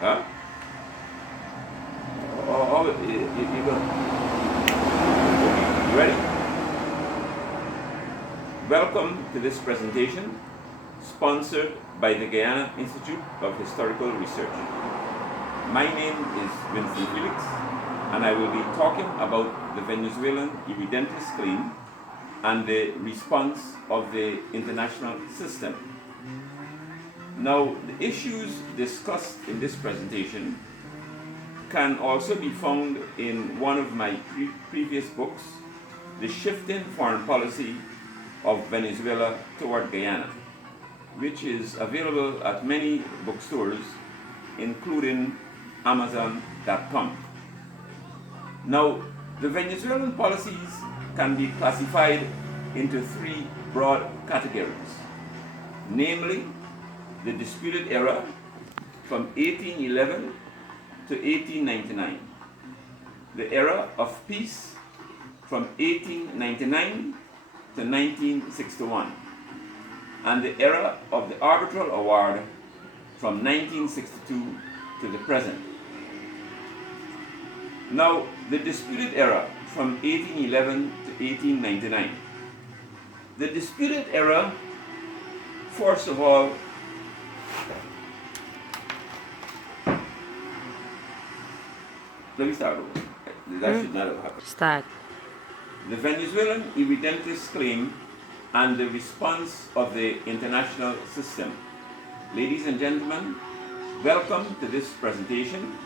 Huh? You go. Okay, you ready? Welcome to this presentation, sponsored by the Guyana Institute of Historical Research. My name is Vincent Felix, and I will be talking about the Venezuelan irredentist claim and the response of the international system. Now, the issues discussed in this presentation can also be found in one of my previous books, The Shifting Foreign Policy of Venezuela Toward Guyana, which is available at many bookstores, including Amazon.com. Now, the Venezuelan policies can be classified into three broad categories, namely the disputed era from 1811 to 1899, the era of peace from 1899 to 1961, and the era of the arbitral award from 1962 to the present. Now, the disputed era from 1811 to 1899. The disputed era, first of all, let me start over. That should not have happened. Start. The Venezuelan irredentist claim and the response of the international system. Ladies and gentlemen, welcome to this presentation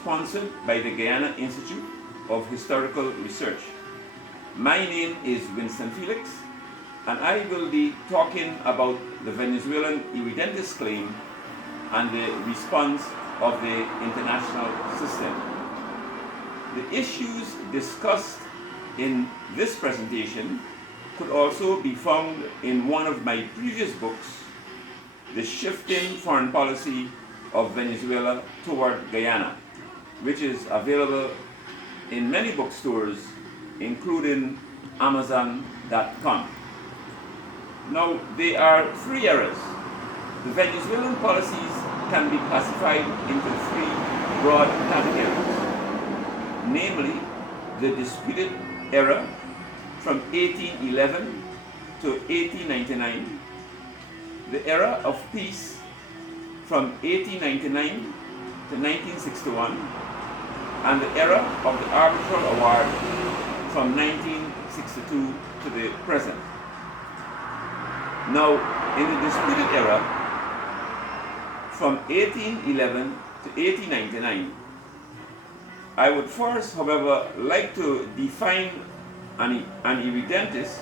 sponsored by the Guyana Institute of Historical Research. My name is Vincent Felix, and I will be talking about the Venezuelan irredentist claim and the response of the international system. The issues discussed in this presentation could also be found in one of my previous books, The Shifting Foreign Policy of Venezuela Toward Guyana, which is available in many bookstores, including Amazon.com. Now, there are three eras. The Venezuelan policies can be classified into three broad categories, namely the disputed era from 1811 to 1899, the era of peace from 1899 to 1961, and the era of the arbitral award from 1962 to the present. Now, in the disputed era from 1811 to 1899, I would first, however, like to define an irredentist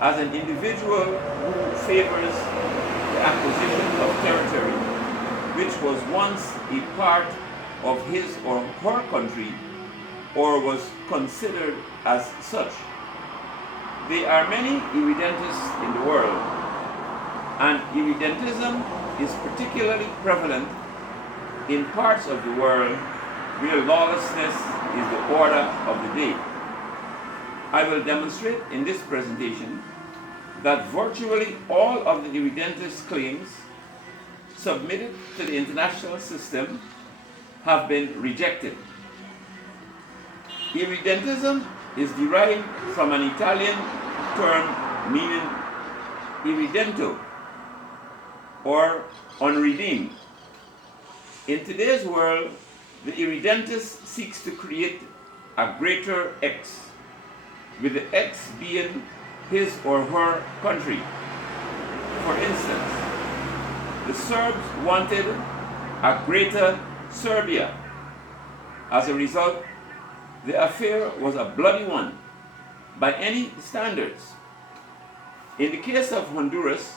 as an individual who favors the acquisition of territory which was once a part of his or her country or was considered as such. There are many irredentists in the world, and irredentism is particularly prevalent in parts of the world where lawlessness is the order of the day. I will demonstrate in this presentation that virtually all of the irredentist claims submitted to the international system have been rejected. Irredentism is derived from an Italian term meaning irredento, or unredeemed. In today's world, the irredentist seeks to create a greater X, with the X being his or her country. For instance, the Serbs wanted a greater Serbia. As a result, the affair was a bloody one by any standards. In the case of Honduras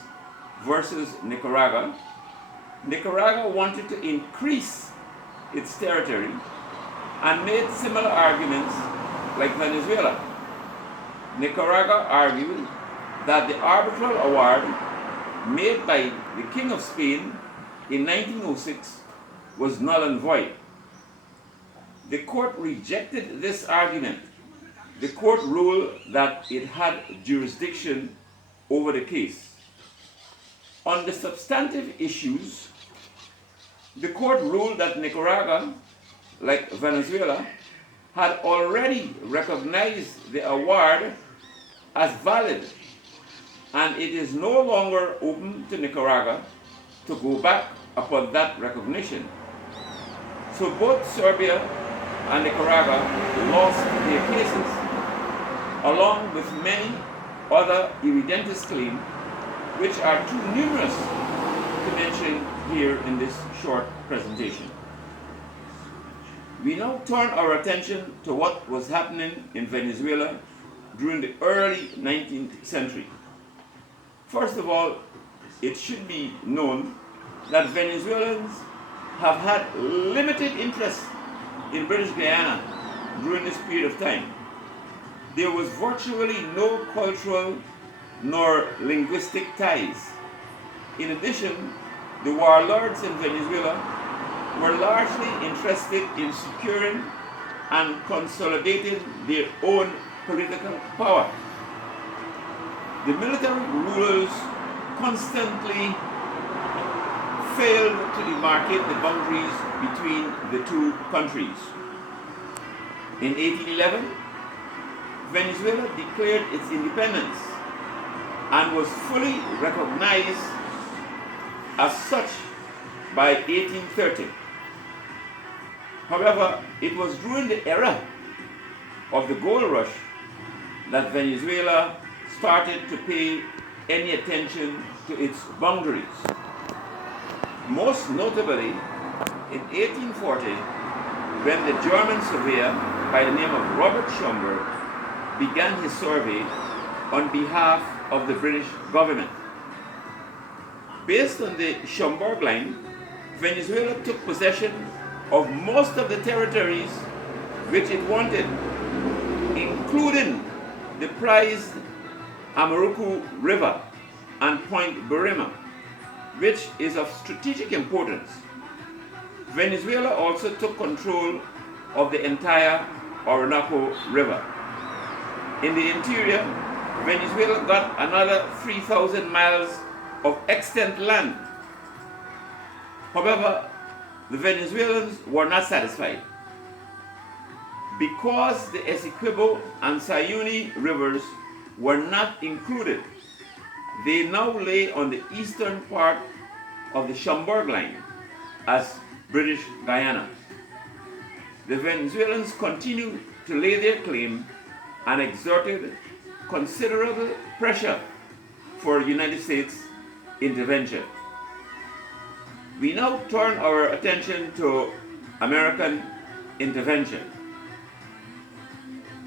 versus Nicaragua, Nicaragua wanted to increase its territory and made similar arguments like Venezuela. Nicaragua argued that the arbitral award made by the King of Spain in 1906 was null and void. The court rejected this argument. The court ruled that it had jurisdiction over the case. On the substantive issues, The court ruled that Nicaragua, like Venezuela, had already recognized the award as valid, and it is no longer open to Nicaragua to go back upon that recognition. So both Serbia and Nicaragua lost their cases, along with many other evidentis claims, which are too numerous to mention here in this short presentation. We now turn our attention to what was happening in Venezuela during the early 19th century. First of all, it should be known that Venezuelans have had limited interest in British Guyana during this period of time. There was virtually no cultural nor linguistic ties. In addition, the warlords in Venezuela were largely interested in securing and consolidating their own political power. The military rulers constantly failed to demarcate the boundaries between the two countries. In 1811, Venezuela declared its independence and was fully recognized as such by 1830. However, it was during the era of the gold rush that Venezuela started to pay any attention to its boundaries. Most notably, in 1840, when the German surveyor by the name of Robert Schomburg began his survey on behalf of the British government. Based on the Schomburg line, Venezuela took possession of most of the territories which it wanted, including the prized Amarucu River and Point Berema, which is of strategic importance. Venezuela also took control of the entire Orinoco River. In the interior, Venezuela got another 3,000 miles of extant land. However, the Venezuelans were not satisfied. Because the Essequibo and Sayuni rivers were not included, they now lay on the eastern part of the Schomburg line as British Guyana. The Venezuelans continued to lay their claim and exerted considerable pressure for United States intervention. We now turn our attention to American intervention.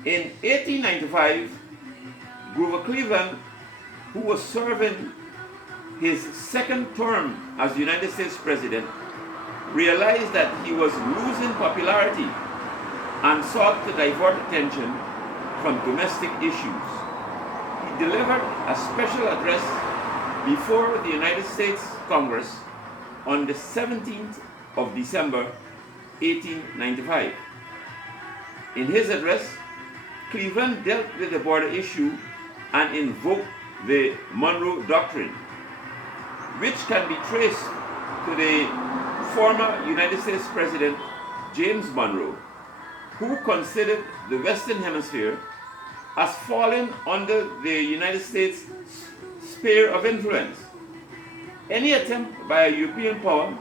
In 1895, Grover Cleveland, who was serving his second term as United States President, realized that he was losing popularity and sought to divert attention from domestic issues. He delivered a special address before the United States Congress on the 17th of December, 1895. In his address, Cleveland dealt with the border issue and invoked the Monroe Doctrine, which can be traced to the former United States President James Monroe, who considered the Western Hemisphere as falling under the United States' sphere of influence. Any attempt by a European power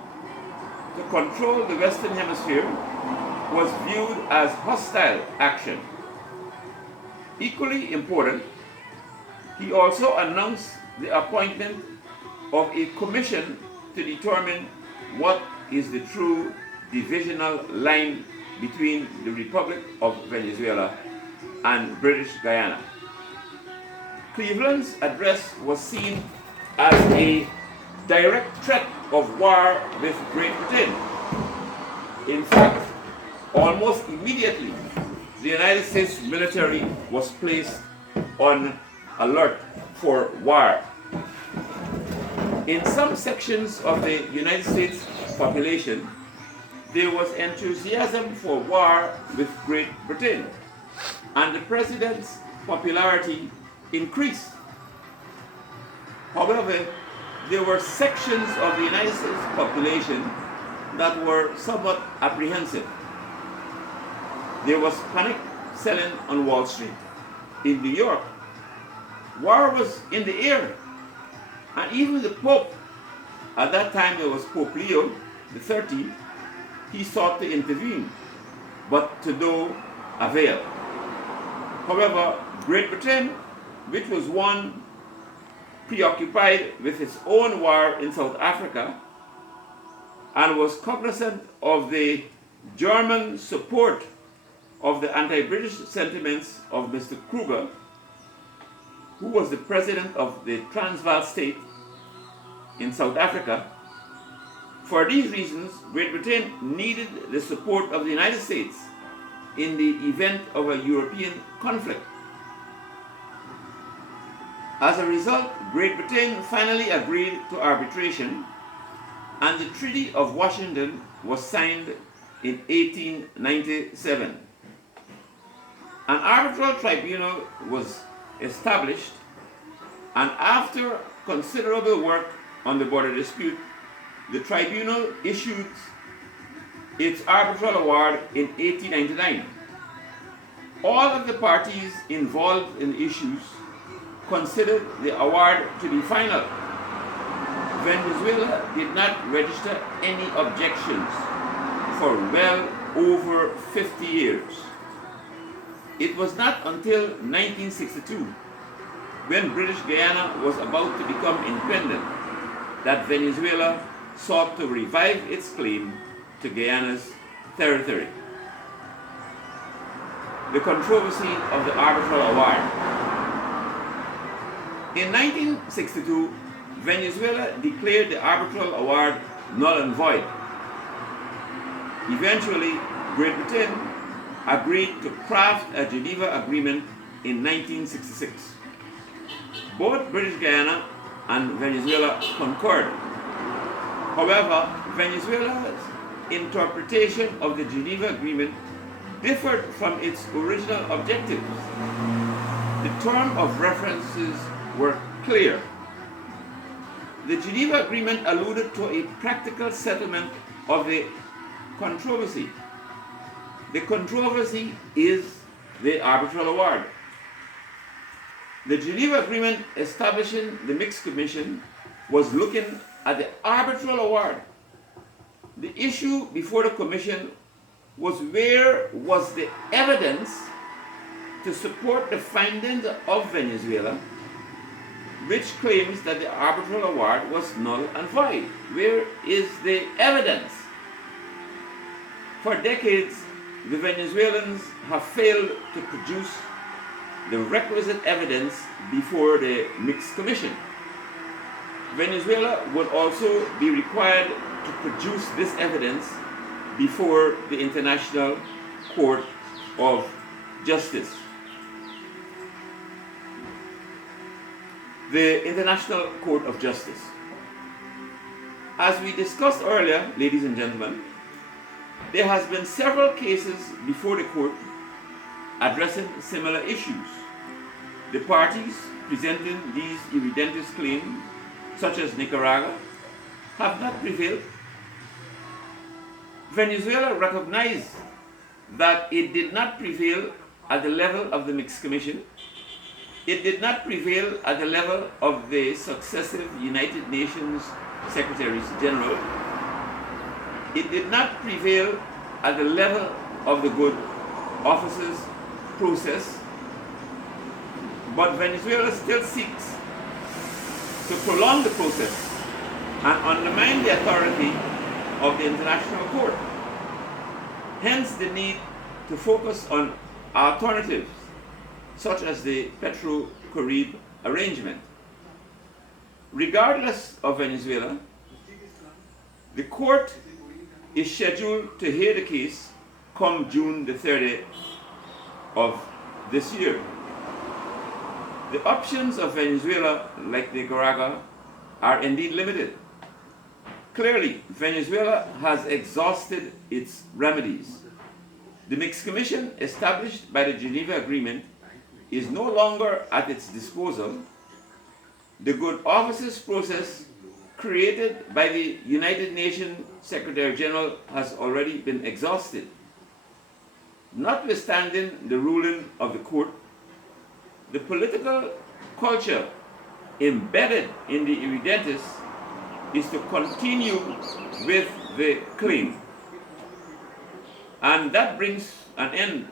to control the Western Hemisphere was viewed as hostile action. Equally important, he also announced the appointment of a commission to determine what is the true divisional line between the Republic of Venezuela and British Guyana. Cleveland's address was seen as a direct threat of war with Great Britain. In fact, almost immediately, the United States military was placed on alert for war. In some sections of the United States population, there was enthusiasm for war with Great Britain, and the president's popularity increased. However, there were sections of the United States population that were somewhat apprehensive. There was panic selling on Wall Street. In New York, war was in the air. And even the Pope, at that time it was Pope Leo XIII, he sought to intervene, but to no avail. However, Great Britain, which was one preoccupied with its own war in South Africa, and was cognizant of the German support of the anti-British sentiments of Mr. Kruger, who was the president of the Transvaal state in South Africa. For these reasons, Great Britain needed the support of the United States in the event of a European conflict. As a result, Great Britain finally agreed to arbitration, and the Treaty of Washington was signed in 1897. An arbitral tribunal was established, and after considerable work on the border dispute, the tribunal issued its arbitral award in 1899. All of the parties involved in the issues considered the award to be final. Venezuela did not register any objections for well over 50 years. It was not until 1962, when British Guyana was about to become independent, that Venezuela sought to revive its claim to Guyana's territory. The controversy of the arbitral award. In 1962, Venezuela declared the arbitral award null and void. Eventually, Great Britain agreed to craft a Geneva Agreement in 1966. Both British Guyana and Venezuela concurred. However, Venezuela's interpretation of the Geneva Agreement differed from its original objectives. The term of references were clear. The Geneva Agreement alluded to a practical settlement of the controversy. The controversy is the arbitral award. The Geneva Agreement establishing the Mixed Commission was looking at the arbitral award. The issue before the Commission was where was the evidence to support the findings of Venezuela, which claims that the arbitral award was null and void. Where is the evidence? For decades, the Venezuelans have failed to produce the requisite evidence before the Mixed Commission. Venezuela would also be required to produce this evidence before the International Court of Justice. The International Court of Justice. As we discussed earlier, ladies and gentlemen, there has been several cases before the court addressing similar issues. The parties presenting these evidentious claims, such as Nicaragua, have not prevailed. Venezuela recognized that it did not prevail at the level of the Mixed Commission. It did not prevail at the level of the successive United Nations Secretaries General. It did not prevail at the level of the good officers process, but Venezuela still seeks to prolong the process and undermine the authority of the International Court. Hence the need to focus on alternatives, such as the Petro-Carib arrangement. Regardless of Venezuela, the court is scheduled to hear the case come June the 30th of this year. The options of Venezuela, like Nicaragua, are indeed limited. Clearly, Venezuela has exhausted its remedies. The Mixed Commission established by the Geneva Agreement is no longer at its disposal. The good officers process created by the United Nations Secretary General has already been exhausted. Notwithstanding the ruling of the court, the political culture embedded in the evidentis is to continue with the claim. And that brings an end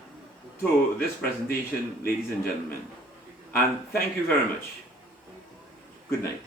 to this presentation, ladies and gentlemen. And thank you very much. Good night.